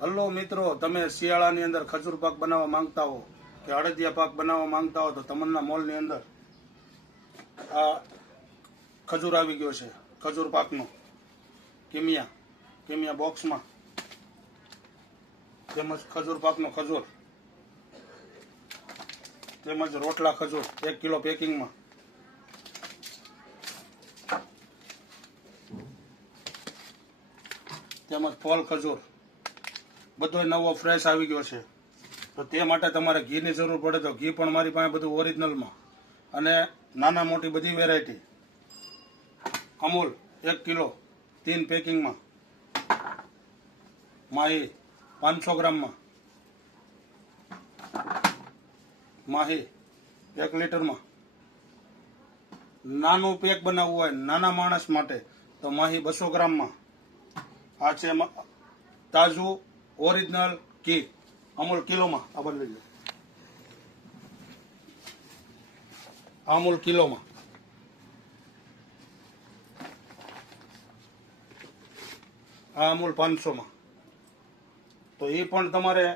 Hello મિત્રો, તમે શિયાળાની અંદર ખજૂર પાક બનાવવા માંગતા હો કે અડદિયા પાક બનાવવા માંગતા હો તો તમન્ના મોલની અંદર આ ખજૂર આવી ગયો છે. ખજૂર પાકનો કિમિયા બોક્સમાં, તેમજ ખજૂર પાકનો ખજૂર, તેમજ રોટલા ખજૂર 1 કિલો પેકિંગમાં, તેમજ ફોલ ખજૂર બધો નવો ફ્રેશ આવી ગયો છે. તો તે માટે તમારે ઘીની જરૂર પડે તો ઘી પણ મારી પાસે બધું ઓરિજિનલમાં, અને નાના મોટી બધી વેરાયટી. અમૂલ 1 કિલો 3 પેકિંગમાં, માહી 500 ગ્રામમાં, માહી 1 લીટરમાં. નાનું પેક બનાવવું હોય નાના માણસ માટે તો માહી 200 ગ્રામમાં. આ છે તાજું ઓરિજિનલ ઘી અમૂલ કિલોમાં. આ બદલી લો, અમૂલ કિલોમાં. આ અમૂલ 500માં. તો એ પણ તમારે